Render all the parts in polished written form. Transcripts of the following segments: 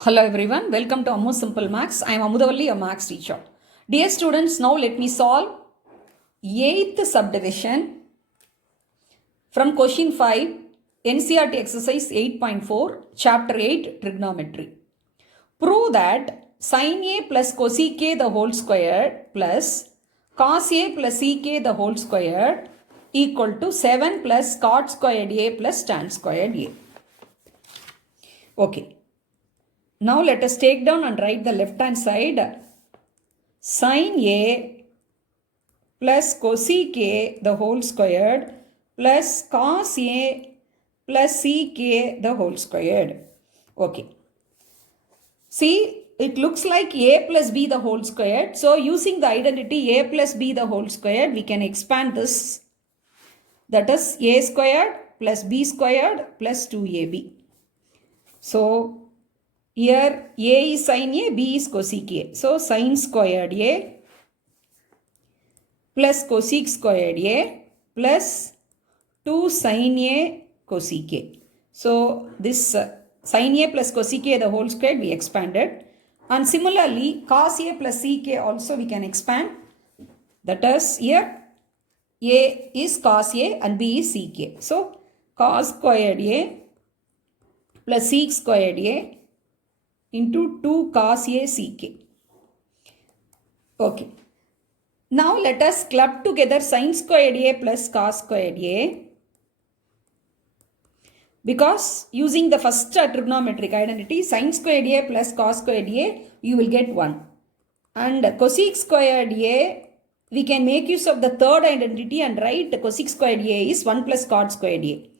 Hello everyone, welcome to Ammu Simple Maths. I am Amudavalli, your Maths teacher. Dear students, now let me solve 8th subdivision from question 5, NCERT exercise 8.4, chapter 8, trigonometry. Prove that sin A plus cosec A the whole square plus cos A plus sec the whole square equal to 7 plus cot squared A plus tan squared A. Okay. Now let us take down and write the left hand side. Sin A plus cosec A the whole squared plus cos A plus sec A the whole squared. Okay. See, it looks like A plus B the whole squared. So using the identity A plus B the whole squared, we can expand this. That is A squared plus B squared plus 2AB. So here A is sin A, B is cosec A. So sin squared A plus cosec squared A plus 2 sin A cosec A. So this sin A plus cosec A the whole squared we expanded. And similarly cos A plus sec A also we can expand. That is here A is cos A and B is sec A. So cos squared A plus sec squared A into 2 cos A sec A. Okay. Now let us club together sin squared A plus cos squared A. Because using the first trigonometric identity, sin squared A plus cos squared A, you will get 1. And cosec squared A, we can make use of the third identity and write cosec squared A is 1 plus cot squared A.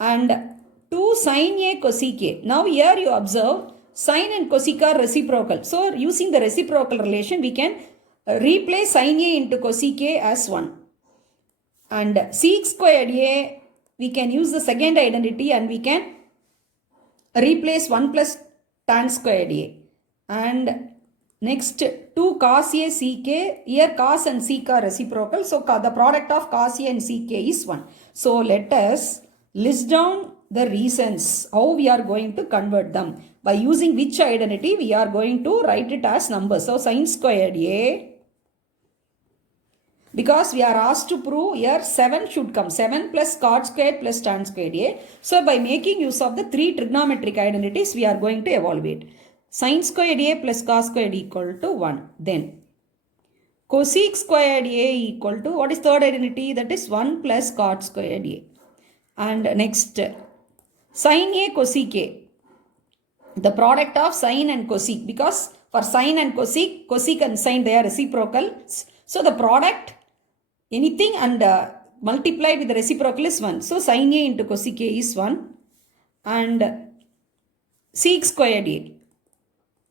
And 2 sin A cosec A. Now here you observe sin and cosec are reciprocal. So using the reciprocal relation, we can replace sin A into cosec A as 1. And sec squared A, we can use the second identity and we can replace 1 plus tan squared A. And next 2 cos A sec A, here cos and sec are reciprocal. So the product of cos A and sec A is 1. So let us list down the reasons how we are going to convert them. By using which identity we are going to write it as numbers. So sin squared A, because we are asked to prove here 7 should come. 7 plus cot squared plus tan squared A. So by making use of the 3 trigonometric identities, we are going to evaluate. Sin squared A plus cos squared equal to 1. Then cosec squared A equal to, what is third identity? That is 1 plus cot squared A. And next sin A cosec A. The product of sin and cosec, because for sin and cosec and sin they are reciprocal. So the product, anything and multiplied with the reciprocal is 1. So sin A into cosec A is 1. And sec squared A.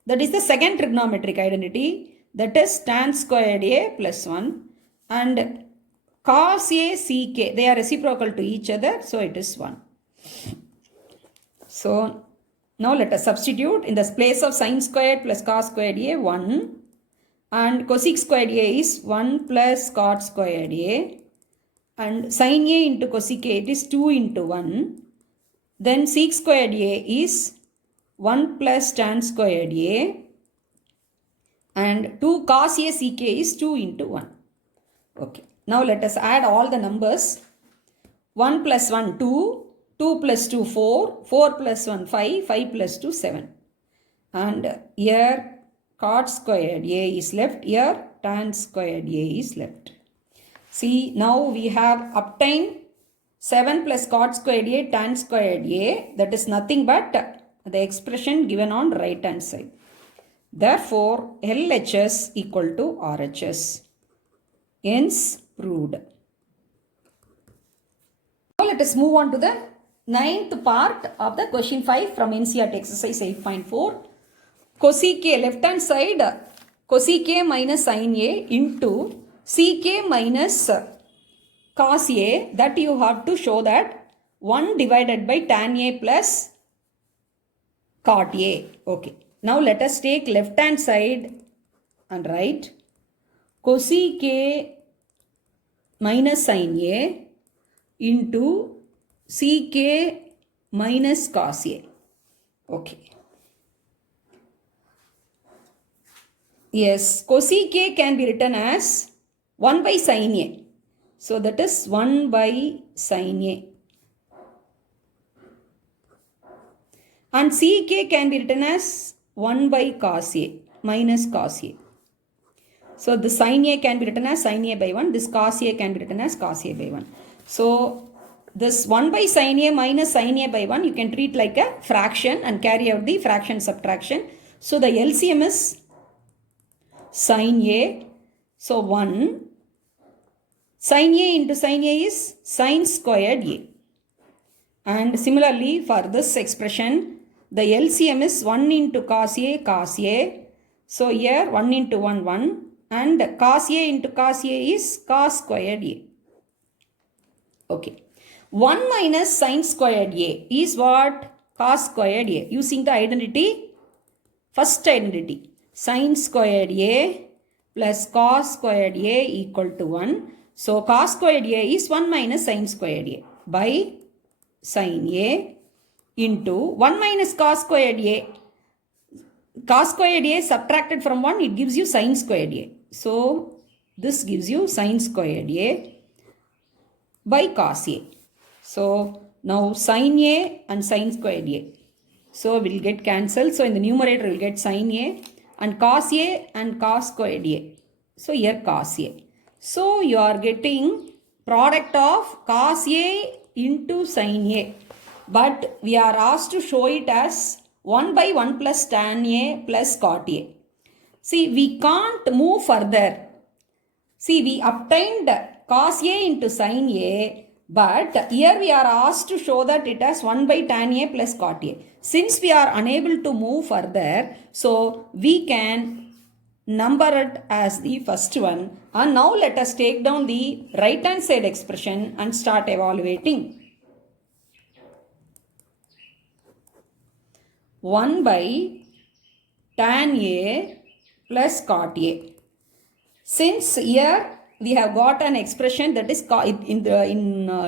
That is the second trigonometric identity. That is tan squared A plus 1. And cos A sec A. They are reciprocal to each other. So it is 1. So now let us substitute in the place of sin squared plus cos squared A 1. And cosec squared A is 1 plus cot squared A. And sin A into cosec A, it is 2 into 1. Then sec squared A is 1 plus tan squared A. And 2 cos A sec A is 2 into 1. Okay. Now let us add all the numbers. 1 plus 1, 2. 2 plus 2, 4. 4 plus 1, 5. 5 plus 2, 7. And here cot squared A is left. Here tan squared A is left. See, now we have obtained 7 plus cot squared A tan squared A. That is nothing but the expression given on right hand side. Therefore, LHS equal to RHS. Hence proved. Now let us move on to the 9th part of the question 5 from NCERT exercise 8.4. Cosec A, left hand side, cosec A minus sin A into sec A minus cos A, that you have to show that 1 divided by tan A plus cot A. Okay. Now let us take left hand side and write cosec A minus sin A into sec A minus cos A. Okay. Yes, cosec A can be written as 1 by sin A. So that is 1 by sin A. And sec can be written as 1 by cos A minus cos A. So the sin A can be written as sin A by 1. This cos A can be written as cos A by 1. So this 1 by sin A minus sin A by 1 you can treat like a fraction and carry out the fraction subtraction. So the LCM is sin A. So 1 sin A into sin A is sin squared A. And similarly for this expression the LCM is 1 into cos A cos A. So here 1 into 1 1 and cos A into cos A is cos squared A. Okay. 1 minus sin squared A is what? Cos squared A. Using the identity, first identity, sin squared A plus cos squared A equal to 1. So cos squared A is 1 minus sin squared A by sin A into 1 minus cos squared A. Cos squared A subtracted from 1, it gives you sin squared A. So this gives you sin squared A by cos A. So now sin A and sin squared A. So we'll get cancelled. So in the numerator we'll get sin A and cos squared A. So here cos A. So you are getting product of cos A into sin A. But we are asked to show it as 1 by 1 plus tan A plus cot A. See, we can't move further. See, we obtained cos A into sin A, but here we are asked to show that it has 1 by tan A plus cot A. Since we are unable to move further, so we can number it as the first one. And now let us take down the right hand side expression and start evaluating. 1 by tan A plus cot A. Since here we have got an expression that is in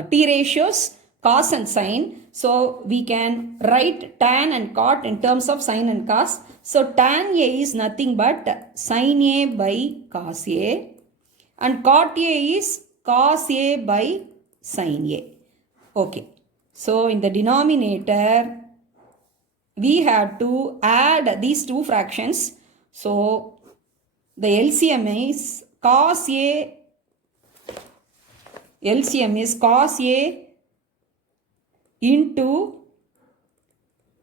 t ratios cos and sin, so we can write tan and cot in terms of sin and cos. So tan A is nothing but sin A by cos A and cot A is cos A by sin A. Okay. So in the denominator we have to add these two fractions. So the LCM is cos A into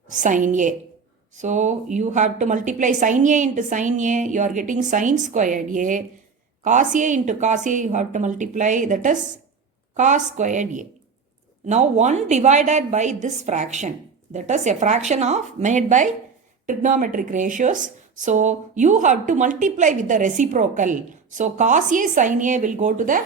sin A. So you have to multiply sin A into sin A, you are getting sin squared A. Cos A into cos A, you have to multiply, that is cos squared A. Now 1 divided by this fraction, that is a fraction of made by trigonometric ratios. So you have to multiply with the reciprocal. So cos A sin A will go to the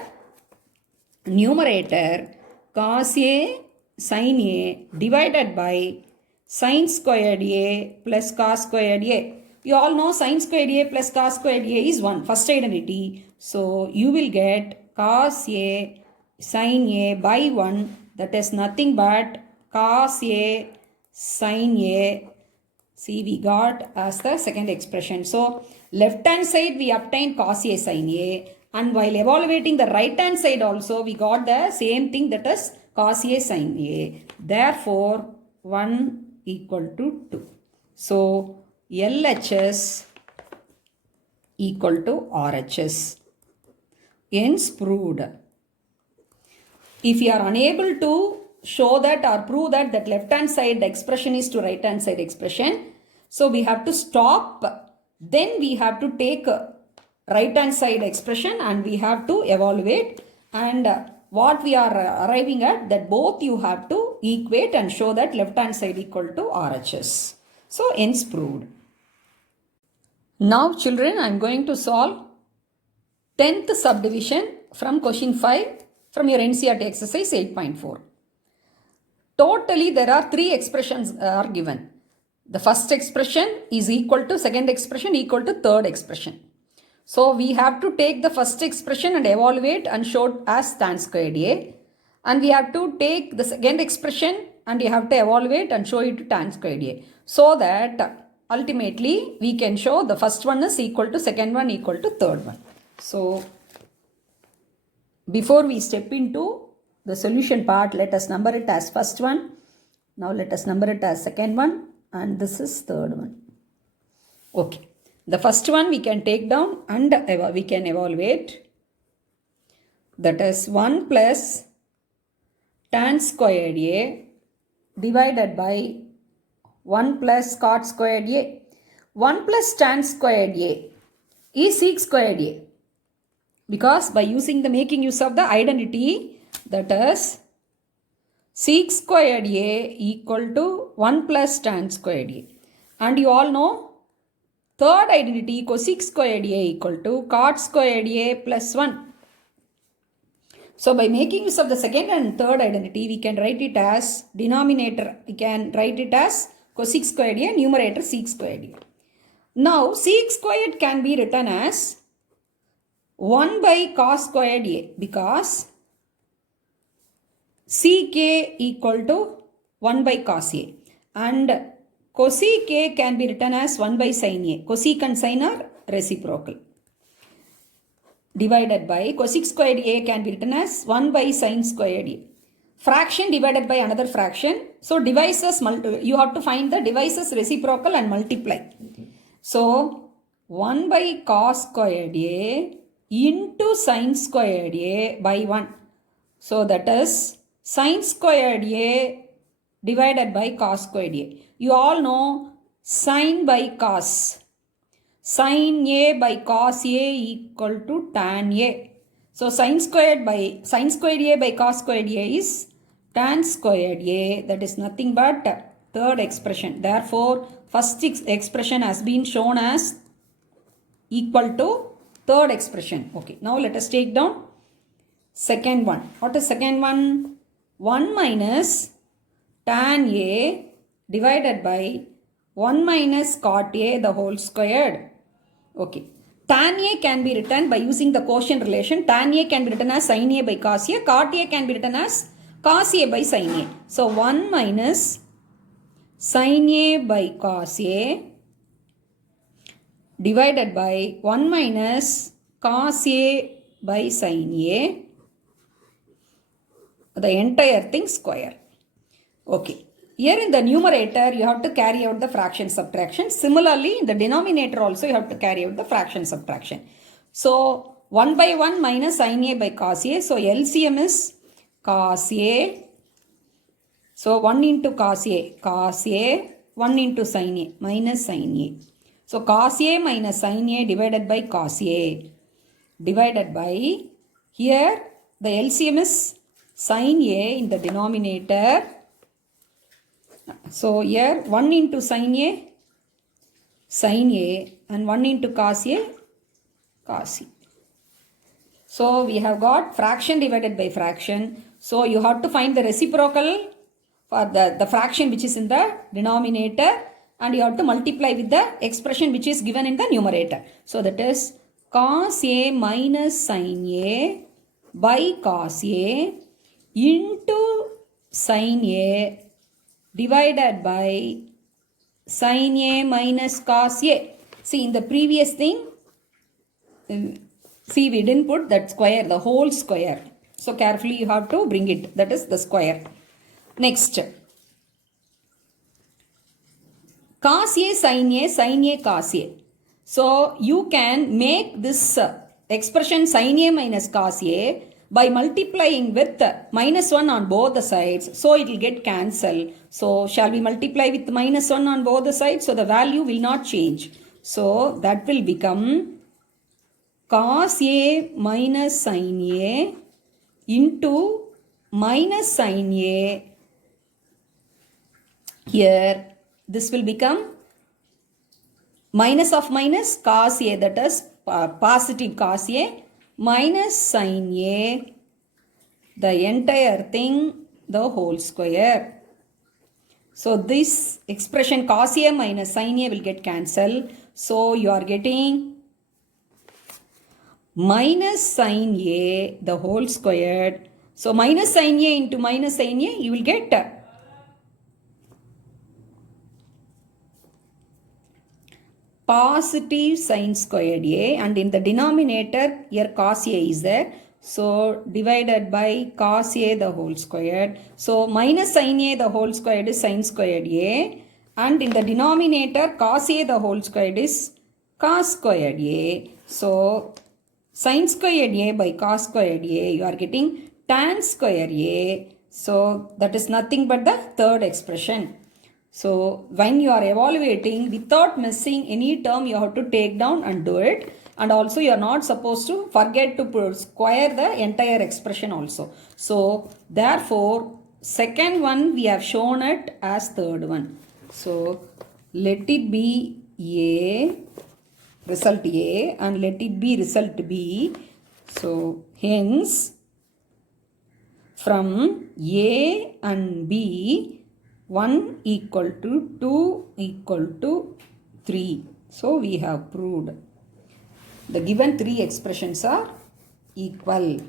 numerator, cos A sin A divided by sin squared A plus cos squared A. You all know sin squared A plus cos squared A is 1, first identity. So you will get cos A sin A by 1, that is nothing but cos A sin A. See, we got as the second expression. So left hand side we obtained cos A sin A, and while evaluating the right hand side also we got the same thing, that is cos A sin A. Therefore 1 equal to 2. So LHS equal to RHS. Hence proved. If you are unable to show that or prove that left hand side expression is to right hand side expression, so we have to stop. Then we have to take right hand side expression and we have to evaluate, and what we are arriving at, that both you have to equate and show that left hand side equal to RHS. So hence proved. Now children, I am going to solve 10th subdivision from question 5 from your NCERT exercise 8.4. Totally there are 3 expressions are given. The first expression is equal to second expression equal to third expression. So we have to take the first expression and evaluate and show it as tan squared A. And we have to take the second expression and you have to evaluate and show it to tan squared A. So that ultimately we can show the first one is equal to second one equal to third one. So before we step into the solution part, let us number it as first one. Now let us number it as second one, and this is third one. Okay. The first one we can take down and we can evaluate. That is 1 plus tan squared A divided by 1 plus cot squared A. 1 plus tan squared A is sec squared A. Because by making use of the identity, that is sec squared A equal to 1 plus tan squared A. And you all know third identity cosec squared A equal to cot squared A plus 1. So by making use of the second and third identity, we can write it as denominator. We can write it as cosec squared A, numerator sec squared A. Now sec squared can be written as 1 by cos squared A because sec A equal to 1 by cos A, and cosec A can be written as 1 by sin A. Cosec and sin are reciprocal. Divided by cosec squared A can be written as 1 by sin squared A. Fraction divided by another fraction. So divisors, you have to find the divisors reciprocal and multiply. So 1 by cos squared A into sin squared A by 1. So that is sin squared A divided by cos squared A. You all know sin by cos. Sin A by cos A equal to tan A. So sin squared A by cos squared A is tan squared A. That is nothing but third expression. Therefore, first expression has been shown as equal to third expression. Okay, now let us take down second one. What is second one? 1 minus tan A divided by 1 minus cot A the whole squared. Okay. Tan A can be written by using the quotient relation. Tan A can be written as sin A by cos A. Cot A can be written as cos A by sin A. So 1 minus sin A by cos A divided by 1 minus cos A by sin A. The entire thing square. Okay. Here in the numerator, you have to carry out the fraction subtraction. Similarly, in the denominator also, you have to carry out the fraction subtraction. So, 1 by 1 minus sin A by cos A. So, LCM is cos A. So, 1 into cos A, 1 into sin A, minus sin A. So, cos A minus sin A divided by cos A. Divided by, here, the LCM is sin A in the denominator. So here 1 into sin A and 1 into cos A, cos A. So we have got fraction divided by fraction. So you have to find the reciprocal for the fraction which is in the denominator, and you have to multiply with the expression which is given in the numerator. So that is cos A minus sin A by cos A into sin A divided by sin A minus cos A. See, in the previous thing, see, we didn't put that square, the whole square. So carefully you have to bring it. That is the square. Next, cos A, sin A, cos A. So you can make this expression sin A minus cos A by multiplying with minus 1 on both the sides. So it will get cancelled. So shall we multiply with minus 1 on both the sides? So the value will not change. So that will become cos A minus sin A into minus sin A. Here this will become minus of minus cos A, that is positive cos A minus sin A, the entire thing, the whole square. So this expression cos A minus sin A will get cancelled. So you are getting minus sin A the whole squared. So minus sin A into minus sin A, you will get positive sine squared a, and in the denominator here cos a is there. So divided by cos a the whole squared. So minus sin a the whole squared is sin squared a, and in the denominator cos a the whole squared is cos squared a. So sin squared a by cos squared a, you are getting tan square a. So that is nothing but the third expression. So when you are evaluating without missing any term, you have to take down and do it. And also you are not supposed to forget to square the entire expression also. So therefore second one we have shown it as third one. So let it be A, result A, and let it be result B. So hence from A and B, 1 equal to 2 equal to 3. So we have proved the given three expressions are equal.